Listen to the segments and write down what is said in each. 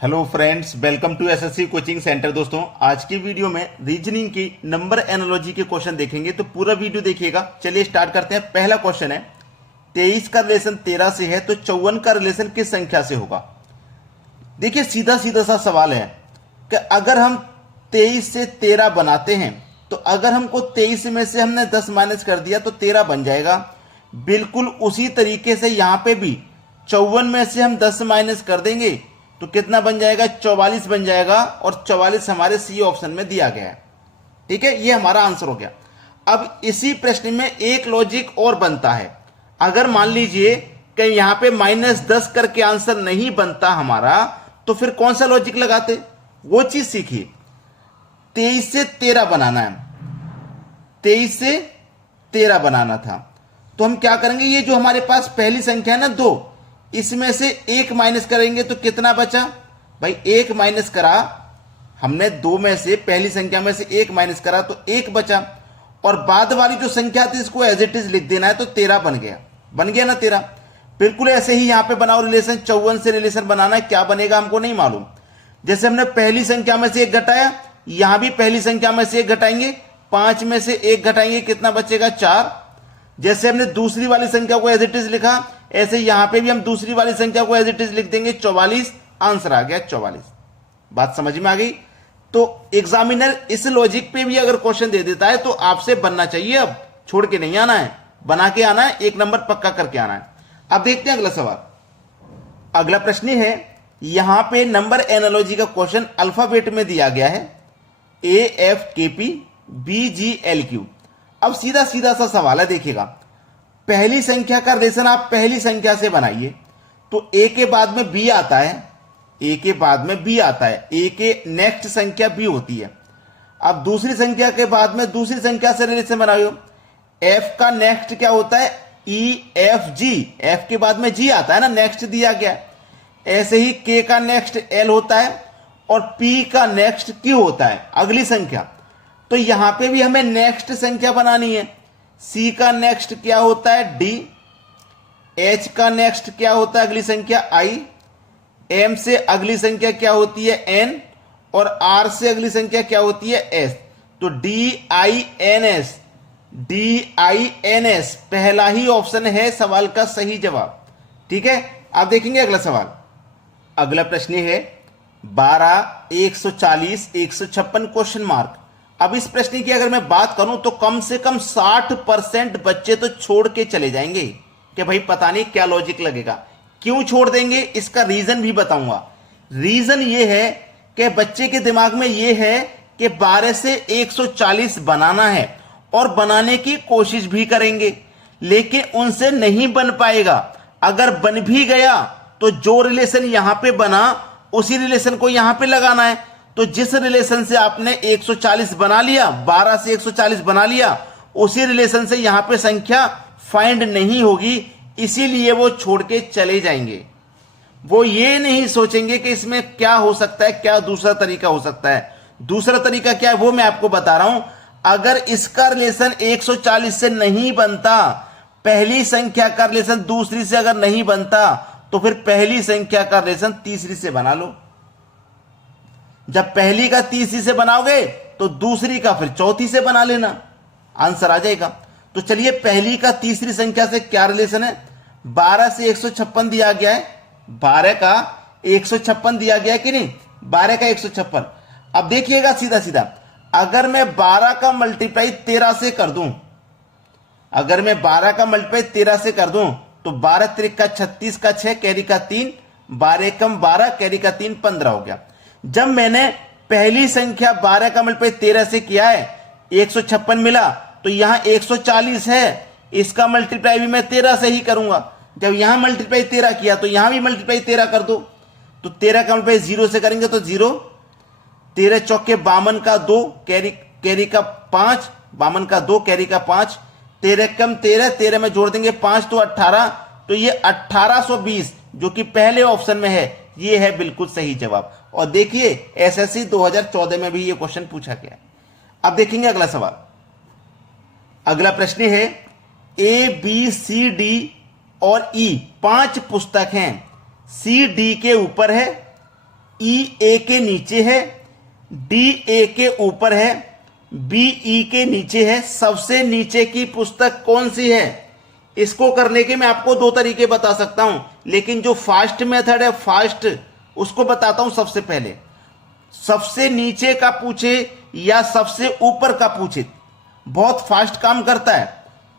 Hello friends, welcome to SSC coaching centre. दोस्तों, आज की वीडियो में रीजनिंग की नंबर एनालॉजी के क्वेश्चन देखेंगे, तो पूरा वीडियो देखिएगा। चलिए स्टार्ट करते हैं। पहला क्वेश्चन है 23 का रिलेशन 13 से है तो 54 का रिलेशन किस संख्या से होगा। देखिए, सीधा सीधा सा सवाल है कि अगर हम 23 से 13 बनाते हैं तो अगर हमको 23 में से हमने 10 माइनस कर दिया तो 13 बन जाएगा। बिल्कुल उसी तरीके से यहां पे भी 54 में से हम 10 माइनस कर देंगे तो कितना बन जाएगा, 44 बन जाएगा। और 44 हमारे सी ऑप्शन में दिया गया है। ठीक है, ये हमारा आंसर हो गया। अब इसी प्रश्न में एक लॉजिक और बनता है। अगर मान लीजिए कि यहां पे -10 करके आंसर नहीं बनता हमारा, तो फिर कौन सा लॉजिक लगाते, वो चीज सीखिए। 23 से 13 बनाना है, 23 से 13 बनाना था, तो हम क्या करेंगे, ये जो हमारे पास पहली संख्या है ना 2, इसमें से 1 माइनस करेंगे तो कितना बचा भाई, 1 माइनस करा हमने 2 में से, पहली संख्या में से 1 माइनस करा तो 1 बचा। और बाद वाली जो संख्या थी इसको एज इट इज लिख देना है, तो 13 बन गया ना 13। बिल्कुल ऐसे ही यहां पे बनाओ रिलेशन, 54 से रिलेशन बनाना है, क्या बनेगा हमको नहीं मालूम। जैसे हमने पहली संख्या में से 1 घटाया, यहां भी पहली संख्या में से 1 घटाएंगे, 5 में से 1 घटाएंगे, कितना बचेगा 4। जैसे हमने दूसरी वाली संख्या को एज इट इज लिखा, ऐसे यहां पे भी हम दूसरी वाली संख्या को एज इट इज लिख देंगे, 44। आंसर आ गया 44। बात समझ में आ गई। तो एग्जामिनर इस लॉजिक पे भी अगर क्वेश्चन दे देता है तो आपसे बनना चाहिए, अब छोड़ के नहीं आना है, बना के आना है, 1 नंबर पक्का करके आना है। अब देखते हैं अगला सवाल। अगला प्रश्न है, यहां पे नंबर एनालॉजी का क्वेश्चन अल्फाबेट में दिया गया है, AFKP BGLQ। अब सीधा सीधा सा सवाल है, देखिएगा। पहली संख्या का रिलेशन आप पहली संख्या से बनाइए तो A के बाद में B आता है, A के बाद में B आता है, A के नेक्स्ट संख्या B होती है। अब दूसरी संख्या के बाद में दूसरी संख्या से रिलेशन बनाइए, F का नेक्स्ट क्या होता है, EFG, F के बाद में G आता है ना, नेक्स्ट दिया गया। ऐसे ही K का नेक्स्ट L होता है और P का नेक्स्ट Q होता है, अगली संख्या। तो यहां पे भी हमें नेक्स्ट संख्या बनानी है। C का नेक्स्ट क्या होता है, D, H का नेक्स्ट क्या होता है, अगली संख्या I, M से अगली संख्या क्या होती है, N, और R से अगली संख्या क्या होती है, S। तो DINS, DINS पहला ही ऑप्शन है सवाल का सही जवाब। ठीक है, आप देखेंगे अगला सवाल। अगला प्रश्न है 12, 140, 156 क्वेश्चन मार्क। अब इस प्रश्न की अगर मैं बात करूं तो कम से कम 60% बच्चे तो छोड़ के चले जाएंगे कि भाई पता नहीं क्या लॉजिक लगेगा। क्यों छोड़ देंगे, इसका रीजन भी बताऊंगा। रीजन ये है कि बच्चे के दिमाग में ये है कि 12 से 140 बनाना है और बनाने की कोशिश भी करेंगे, लेकिन उनसे नहीं बन पाएगा। अगर बन भी गया तो जो रिलेशन यहां पे बना उसी रिलेशन को यहां पे लगाना है। तो जिस रिलेशन से आपने 140 बना लिया, 12 से 140 बना लिया, उसी रिलेशन से यहां पे संख्या फाइंड नहीं होगी, इसीलिए वो छोड़ के चले जाएंगे। वो ये नहीं सोचेंगे कि इसमें क्या हो सकता है, क्या दूसरा तरीका हो सकता है। दूसरा तरीका क्या है वो मैं आपको बता रहा हूं। अगर इसका रिलेशन 140 से नहीं बनता, पहली संख्या का रिलेशन दूसरी से अगर नहीं बनता, तो फिर पहली संख्या का रिलेशन तीसरी से बना लो। जब पहली का तीसरी से बनाओगे तो दूसरी का फिर चौथी से बना लेना, आंसर आ जाएगा। तो चलिए, पहली का तीसरी संख्या से क्या रिलेशन है, 12 से 156 दिया गया है, 12 का 156 दिया गया है कि नहीं, 12 का 156। अब देखिएगा सीधा सीधा, अगर मैं 12 का मल्टीप्लाई 13 से कर दूं, अगर मैं 12 का मल्टीप्लाई 13 से कर दूं तो 12 त्रिक का 36 का 6 कैरी का 3, 12 कम 12 कैरी का 3, 15 हो गया। जब मैंने पहली संख्या 12 का मल्टीप्लाई 13 से किया है, 156 मिला, तो यहां 140 है, इसका मल्टीप्लाई भी मैं 13 से ही करूंगा। जब यहां मल्टीप्लाई 13 किया तो यहां भी मल्टीप्लाई 13 कर दो। तो 13 का मल्टीप्लाई 0 से करेंगे तो 0, 13 चौके 52 का 2 कैरी का 5, 52 का 2 कैरी का 5, 13 कम 13, 13 में जोड़ देंगे 5 तो 18, तो ये 1820 जो कि पहले ऑप्शन में है, ये है बिल्कुल सही जवाब। और देखिए, एसएससी 2014 में भी ये क्वेश्चन पूछा गया। अब देखेंगे अगला सवाल। अगला प्रश्न है, ABCD और E 5 पुस्तक हैं, C D के ऊपर है, ई ए के नीचे है, डी ए के ऊपर है, बी ई के नीचे है, सबसे नीचे की पुस्तक कौन सी है? इसको करने के मैं आपको दो तरीके बता सकता हूं, लेकिन जो फास्ट मेथड है, फास्ट, उसको बताता हूं। सबसे पहले सबसे नीचे का पूछे या सबसे ऊपर का पूछे, बहुत फास्ट काम करता है।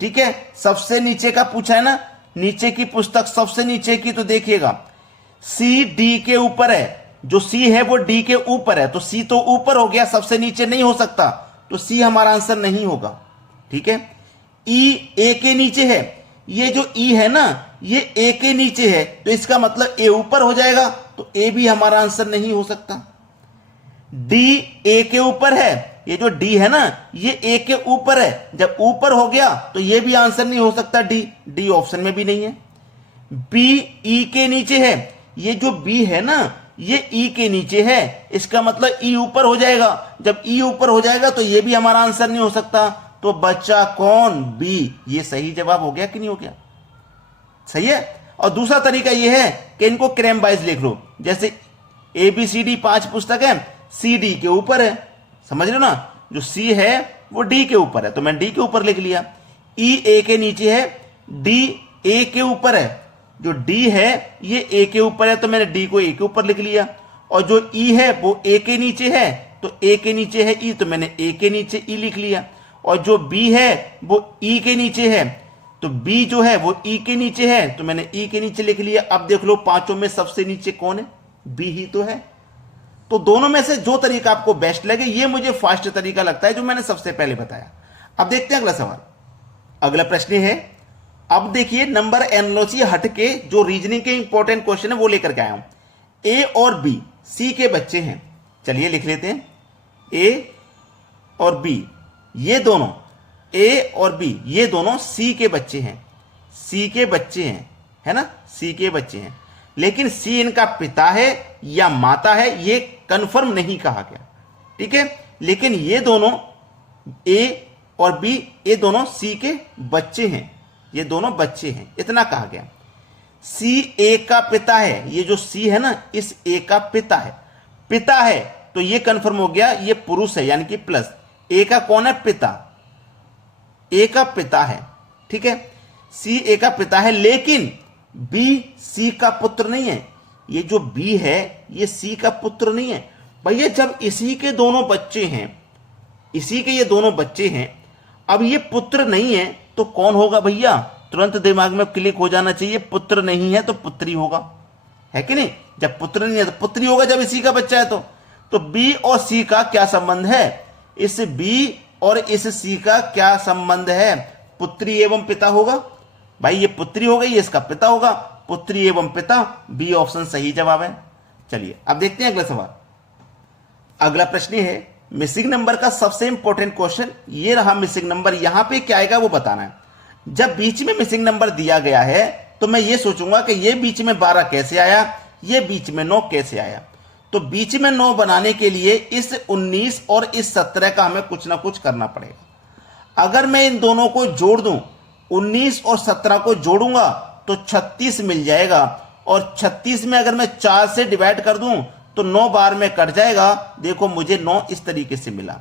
ठीक है, सबसे नीचे का पूछा है ना, नीचे की पुस्तक सबसे नीचे की, तो देखिएगा सी डी के ऊपर है, जो सी है वो डी के ऊपर है, तो सी तो ऊपर हो गया, सबसे नीचे नहीं हो सकता, तो सी हमारा आंसर नहीं होगा। ठीक है, ई ए के नीचे है, ये जो ई है ना ये ए के नीचे है, तो इसका मतलब ए ऊपर हो जाएगा, तो ए भी हमारा आंसर नहीं हो सकता। डी ए के ऊपर है, ये जो डी है ना ये ए के ऊपर है, जब ऊपर हो गया तो ये भी आंसर नहीं हो सकता, डी ऑप्शन में भी नहीं है। बी ई के नीचे है, ये जो बी है ना ये ई के नीचे है, इसका मतलब ई ऊपर हो जाएगा, जब ई ऊपर हो जाएगा तो ये भी हमारा आंसर नहीं हो सकता, तो बच्चा कौन? बी। ये सही जवाब हो गया कि नहीं हो गया? सही है। और दूसरा तरीका ये है कि इनको क्रम वाइज लिख लो, जैसे ए बी सी डी 5 पुस्तक है, सी डी के ऊपर है, समझ रहे हो ना, जो सी है वो डी के ऊपर है तो मैं डी के ऊपर लिख लिया। ई ए के नीचे है, डी ए के ऊपर है, जो डी है ये ए के ऊपर है तो मैंने डी को ए के ऊपर लिख लिया, और जो ई है वो ए के नीचे है, तो ए के नीचे है ई, तो मैंने ए के नीचे ई लिख लिया, और जो बी है वो ई के नीचे है, तो बी जो है वो ई के नीचे है, तो मैंने ई के नीचे लिख लिया। अब देख लो पांचों में सबसे नीचे कौन है? बी ही तो है। तो दोनों में से जो तरीका आपको बेस्ट लगे, ये मुझे फास्ट तरीका लगता है जो मैंने सबसे पहले बताया। अब देखते हैं अगला सवाल। अगला प्रश्न है, अब देखिए नंबर एनालॉजी हटके जो रीजनिंग के इंपॉर्टेंट क्वेश्चन है वो लेकर के आया हूं। ए और बी सी के बच्चे हैं, चलिए लिख लेते हैं। ए और बी ये दोनों, ए और बी ये दोनों सी के बच्चे हैं, सी के बच्चे हैं, है ना, सी के बच्चे हैं, लेकिन सी इनका पिता है या माता है ये कंफर्म नहीं कहा गया। ठीक है, लेकिन ये दोनों ए और बी ये दोनों सी के बच्चे हैं, ये दोनों बच्चे हैं, इतना कहा गया। सी ए का पिता है, ये जो सी है ना इस ए का पिता है, तो ये कंफर्म हो गया, ये पुरुष है यानी कि प्लस। ए का कौन है? पिता, ए का पिता है। ठीक है, सी ए का पिता है, लेकिन बी सी का पुत्र नहीं है। ये जो बी है ये सी का पुत्र नहीं है भैया। जब इसी के दोनों बच्चे हैं, इसी के ये दोनों बच्चे हैं, अब ये पुत्र नहीं है तो कौन होगा भैया? तुरंत दिमाग में क्लिक हो जाना चाहिए, पुत्र नहीं है तो पुत्री होगा, है कि नहीं? जब पुत्र नहीं है तो पुत्री होगा जब इसी का बच्चा है तो बी और सी का क्या संबंध है? इस बी और इस सी का क्या संबंध है? पुत्री एवं पिता होगा भाई, ये पुत्री हो गई, ये इसका पिता होगा, पुत्री एवं पिता, बी ऑप्शन सही जवाब है। चलिए अब देखते हैं अगला सवाल। अगला प्रश्न है, मिसिंग नंबर का सबसे इंपॉर्टेंट क्वेश्चन ये रहा। मिसिंग नंबर यहां पे क्या आएगा वो बताना है। जब बीच में मिसिंग नंबर दिया गया है तो मैं ये सोचूंगा कि ये बीच में 12 कैसे आया, ये बीच में 9 कैसे आया। तो बीच में 9 बनाने के लिए इस 19 और इस 17 का हमें कुछ ना कुछ करना पड़ेगा। अगर मैं इन दोनों को जोड़ दूं, 19 और 17 को जोड़ूंगा तो 36 मिल जाएगा, और 36 में अगर मैं 4 से डिवाइड कर दूं तो 9 बार में कट जाएगा। देखो मुझे 9 इस तरीके से मिला।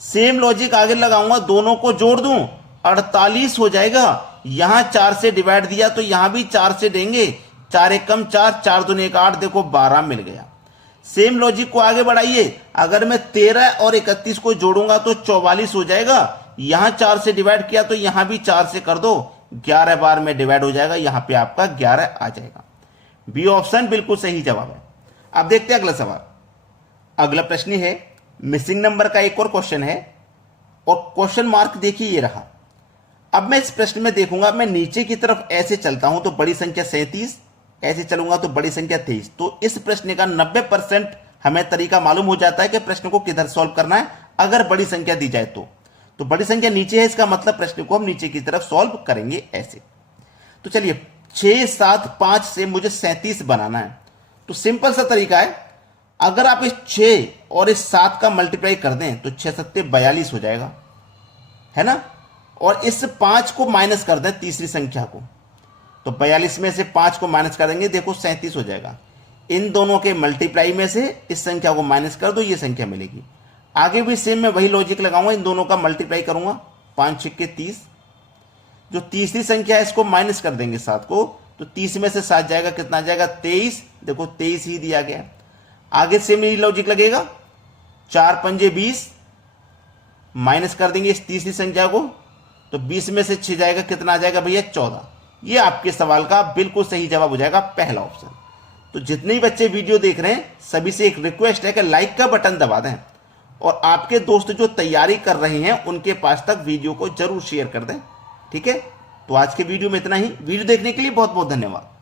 सेम लॉजिक आगे लगाऊंगा, दोनों को जोड़ दूं 48 हो जाएगा। यहां 4 से डिवाइड दिया तो यहां भी 4 से देंगे, 4 एक कम 4, 4 दूनी 1 8, देखो 12 मिल गया। सेम लॉजिक को आगे बढ़ाइए, अगर मैं 13 और 31 को जोड़ूंगा तो 44 हो जाएगा। यहां 4 से डिवाइड किया तो यहां भी 4 से कर दो, 11 बार में डिवाइड हो जाएगा, यहां पे आपका 11 आ जाएगा। बी ऑप्शन बिल्कुल सही जवाब है। अब देखते हैं अगला सवाल। अगला प्रश्न है, मिसिंग नंबर का एक और क्वेश्चन है, और क्वेश्चन मार्क देखिए ये रहा। अब मैं इस प्रश्न में देखूंगा, मैं नीचे की तरफ ऐसे चलता हूं तो बड़ी संख्या 37, ऐसे चलूंगा तो बड़ी संख्या 23। तो इस प्रश्न का 90% हमें तरीका मालूम हो जाता है कि प्रश्न को किधर सॉल्व करना है अगर बड़ी संख्या दी जाए तो बड़ी संख्या नीचे है, इसका मतलब प्रश्न को हम नीचे की तरफ सॉल्व करेंगे ऐसे। तो चलिए 6 7 5 से मुझे 37 बनाना है। तो सिंपल सा तरीका है, अगर आप इस 6 और इस 7 का मल्टीप्लाई कर दें तो 6 7 42 हो जाएगा, है ना। और इस 5 को माइनस कर दें तीसरी संख्या को, तो 42 में से 5 को माइनस कर देंगे, देखो 37 हो जाएगा। इन दोनों के मल्टीप्लाई में से इस संख्या को माइनस कर दो, ये संख्या मिलेगी। आगे भी सेम मैं वही लॉजिक लगाऊंगा, इन दोनों का मल्टीप्लाई करूंगा, 5 छक्के 30। जो तीसरी संख्या है इसको माइनस कर देंगे 7 को, तो 30 में से 7 जाएगा, कितना आ जाएगा 23। देखो 23 ही दिया गया। आगे सेम यही लॉजिक लगेगा, 4 पंजे 20, माइनस कर देंगे इस तीसरी संख्या को, तो 20 में से 6 जाएगा, कितना आ जाएगा भैया 14। ये आपके सवाल का बिल्कुल सही जवाब हो जाएगा, पहला ऑप्शन। तो जितने भी बच्चे वीडियो देख रहे हैं सभी से एक रिक्वेस्ट है कि लाइक का बटन दबा दें और आपके दोस्त जो तैयारी कर रहे हैं उनके पास तक वीडियो को जरूर शेयर कर दें। ठीक है, तो आज के वीडियो में इतना ही। वीडियो देखने के लिए बहुत बहुत धन्यवाद।